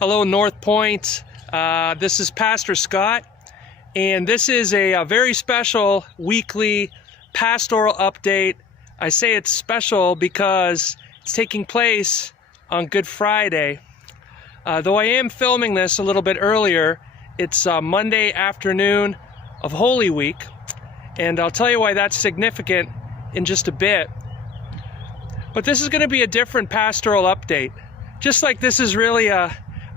Hello, North Point. This is Pastor Scott, and this is a very special weekly pastoral update. I say it's special because it's taking place on Good Friday. Though I am filming this a little bit earlier, it's Monday afternoon of Holy Week, and I'll tell you why that's significant in just a bit. But this is going to be a different pastoral update. Just like this is really a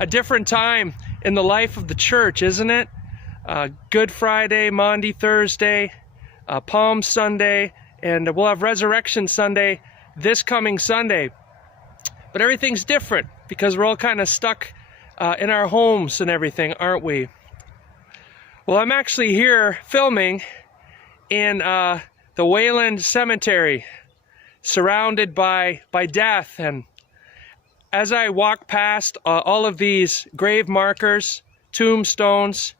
different time in the life of the church, isn't it? Good Friday, Maundy Thursday, Palm Sunday, and we'll have Resurrection Sunday this coming Sunday. But everything's different because we're all kind of stuck in our homes and everything, aren't we? Well, I'm actually here filming in the Wayland Cemetery, surrounded by death. And as I walk past all of these grave markers, tombstones,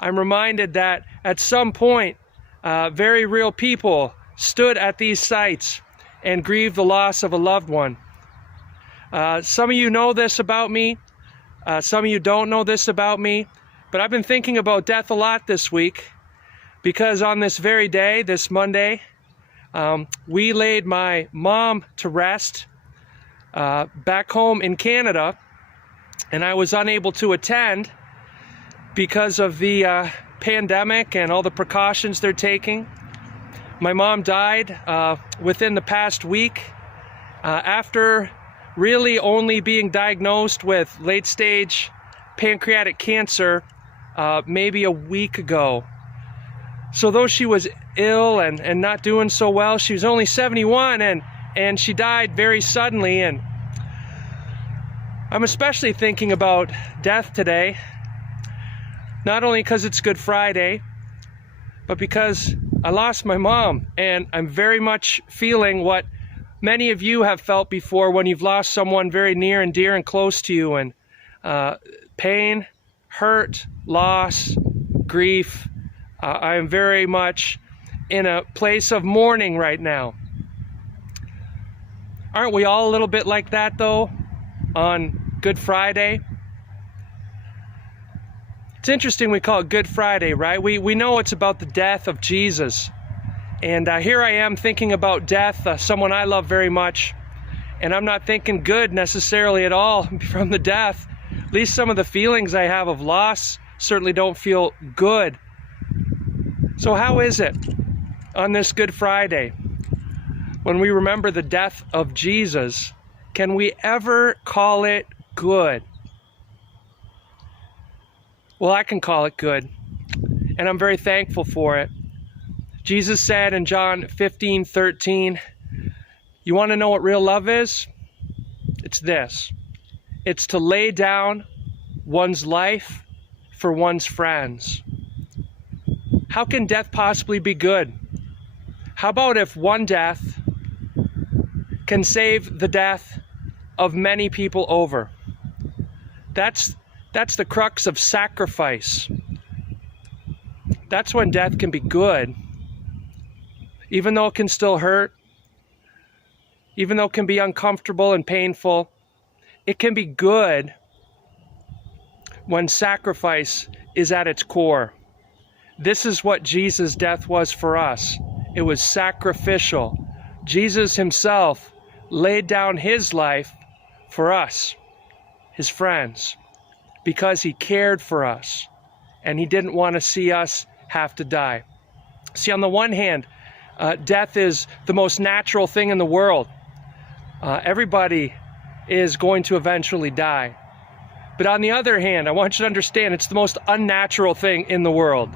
I'm reminded that at some point, very real people stood at these sites and grieved the loss of a loved one. Some of you know this about me. Some of you don't know this about me. But I've been thinking about death a lot this week because on this very day, this Monday, we laid my mom to rest back home in Canada, and I was unable to attend because of the pandemic and all the precautions they're taking. My mom died within the past week after really only being diagnosed with late-stage pancreatic cancer maybe a week ago. So though she was ill and not doing so well, she was only 71 and she died very suddenly. And I'm especially thinking about death today, not only because it's Good Friday, but because I lost my mom, and I'm very much feeling what many of you have felt before when you've lost someone very near and dear and close to you, and pain, hurt, loss, grief. I am very much in a place of mourning right now. Aren't we all a little bit like that, though, on Good Friday? It's interesting we call it Good Friday, right? We know it's about the death of Jesus. And here I am thinking about death, someone I love very much, and I'm not thinking good necessarily at all from the death. At least some of the feelings I have of loss certainly don't feel good. So how is it on this Good Friday, when we remember the death of Jesus, can we ever call it good? Well, I can call it good, and I'm very thankful for it. Jesus said in John 15:13, you want to know what real love is? It's this. It's to lay down one's life for one's friends. How can death possibly be good? How about if one death can save the death of many people over? That's the crux of sacrifice. That's when death can be good. Even though it can still hurt, even though it can be uncomfortable and painful, it can be good when sacrifice is at its core. This is what Jesus' death was for us. It was sacrificial. Jesus himself laid down his life for us, his friends, because he cared for us and he didn't want to see us have to die. See, on the one hand, death is the most natural thing in the world. Everybody is going to eventually die. But on the other hand, I want you to understand it's the most unnatural thing in the world.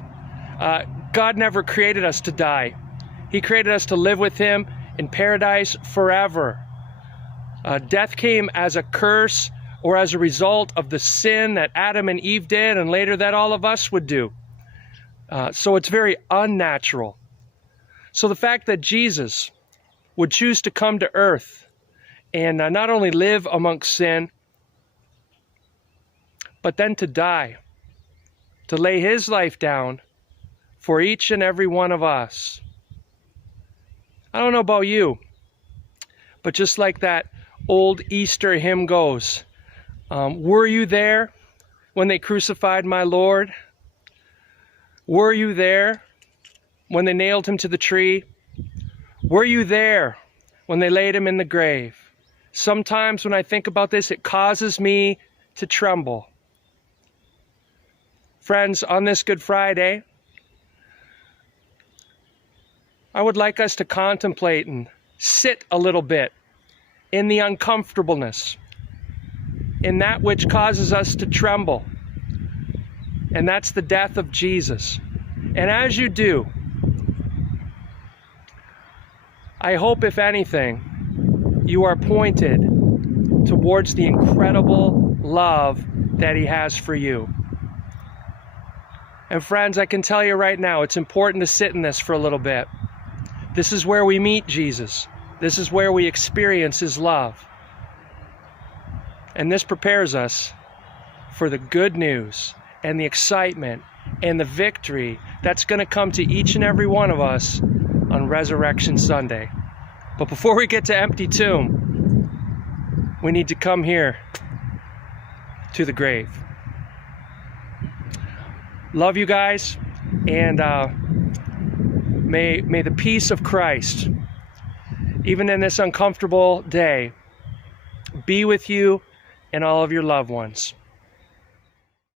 God never created us to die. He created us to live with him in paradise forever. Death came as a curse or as a result of the sin that Adam and Eve did, and later that all of us would do. So it's very unnatural. So the fact that Jesus would choose to come to earth and not only live amongst sin, but then to die, to lay his life down for each and every one of us. I don't know about you, but just like that old Easter hymn goes, Were you there when they crucified my Lord? Were you there when they nailed him to the tree? Were you there when they laid him in the grave? Sometimes when I think about this, it causes me to tremble. Friends, on this Good Friday, I would like us to contemplate and sit a little bit in the uncomfortableness, in that which causes us to tremble, and that's the death of Jesus. And as you do, I hope, if anything, you are pointed towards the incredible love that he has for you. And friends, I can tell you right now, it's important to sit in this for a little bit. This is where we meet Jesus. This is where we experience his love. And this prepares us for the good news and the excitement and the victory that's going to come to each and every one of us on Resurrection Sunday. But before we get to empty tomb, we need to come here to the grave. Love you guys, and may the peace of Christ, even in this uncomfortable day, be with you and all of your loved ones.